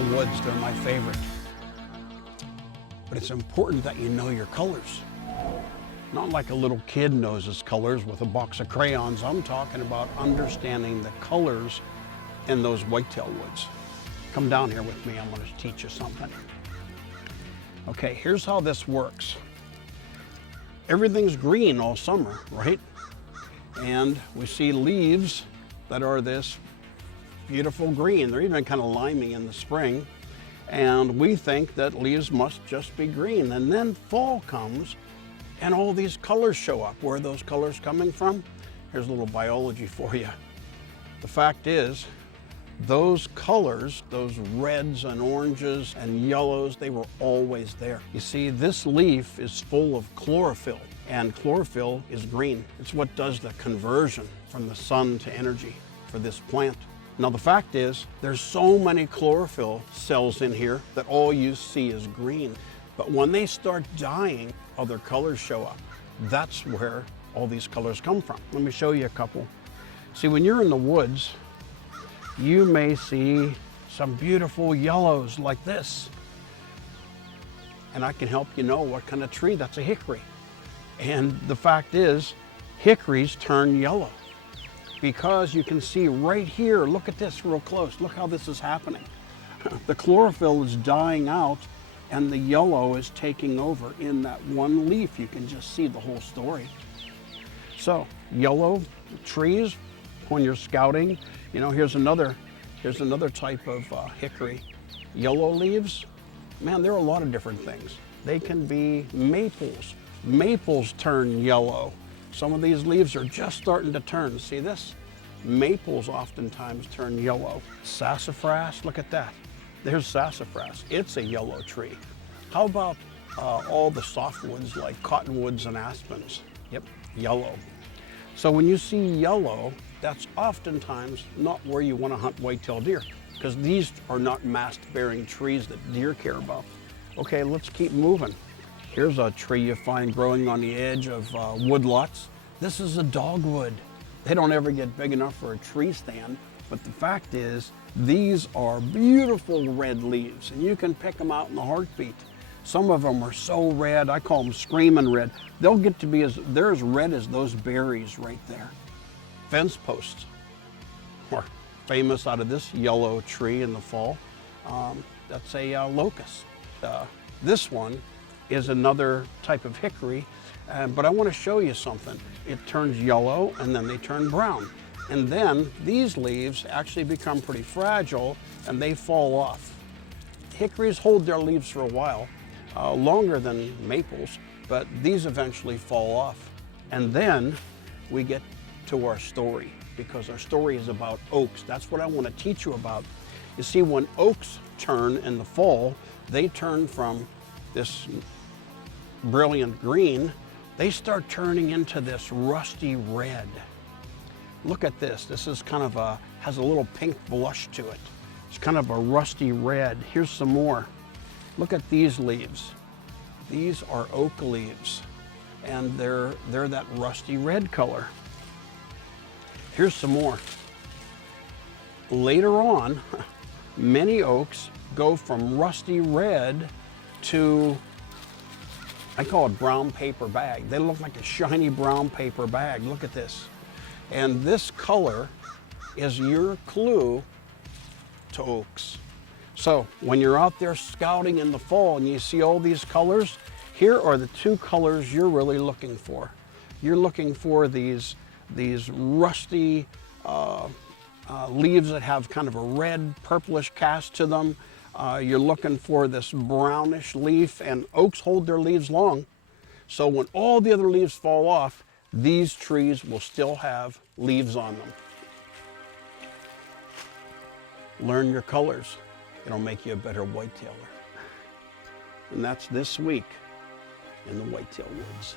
whitetail woods, they're my favorite. But it's important that you know your colors. Not like a little kid knows his colors with a box of crayons. I'm talking about understanding the colors in those whitetail woods. Come down here with me, I'm going to teach you something. Okay, here's how this works. Everything's green all summer, right? And we see leaves that are this beautiful green. They're even kind of limey in the spring. And we think that leaves must just be green. And then fall comes and all these colors show up. Where are those colors coming from? Here's a little biology for you. The fact is, those colors, those reds and oranges and yellows, they were always there. You see, this leaf is full of chlorophyll, and chlorophyll is green. It's what does the conversion from the sun to energy for this plant. Now the fact is, there's so many chlorophyll cells in here that all you see is green. But when they start dying, other colors show up. That's where all these colors come from. Let me show you a couple. See, when you're in the woods, you may see some beautiful yellows like this. And I can help you know what kind of tree. That's a hickory. And the fact is, hickories turn yellow because you can see right here, look at this real close. Look how this is happening. The chlorophyll is dying out and the yellow is taking over in that one leaf. You can just see the whole story. So yellow trees, when you're scouting, you know, here's another type of hickory. Yellow leaves, man, there are a lot of different things. They can be maples. Maples turn yellow. Some of these leaves are just starting to turn. See this? Maples oftentimes turn yellow. Sassafras, look at that. There's sassafras. It's a yellow tree. How about all the softwoods like cottonwoods and aspens? Yep, yellow. So when you see yellow, that's oftentimes not where you want to hunt whitetail deer, because these are not mast-bearing trees that deer care about. Okay, let's keep moving. Here's a tree you find growing on the edge of woodlots. This is a dogwood. They don't ever get big enough for a tree stand, but the fact is, these are beautiful red leaves, and you can pick them out in a heartbeat. Some of them are so red, I call them screaming red. They'll get to be they're as red as those berries right there. Fence posts are famous out of this yellow tree in the fall. That's a locust. This one is another type of hickory, but I want to show you something. It turns yellow and then they turn brown. And then these leaves actually become pretty fragile and they fall off. Hickories hold their leaves for a while, longer than maples, but these eventually fall off. And then we get to our story, because our story is about oaks. That's what I want to teach you about. You see, when oaks turn in the fall, they turn from this brilliant green, they start turning into this rusty red. Look at this. This is kind of has a little pink blush to it. It's kind of a rusty red. Here's some more. Look at these leaves. These are oak leaves, and they're that rusty red color. Here's some more. Later on, many oaks go from rusty red to, I call it brown paper bag. They look like a shiny brown paper bag. Look at this. And this color is your clue to oaks. So when you're out there scouting in the fall and you see all these colors, here are the two colors you're really looking for. You're looking for these rusty leaves that have kind of a red purplish cast to them. You're looking for this brownish leaf, and oaks hold their leaves long. So when all the other leaves fall off, these trees will still have leaves on them. Learn your colors. It'll make you a better whitetailer. And that's this week in the Whitetail Woods.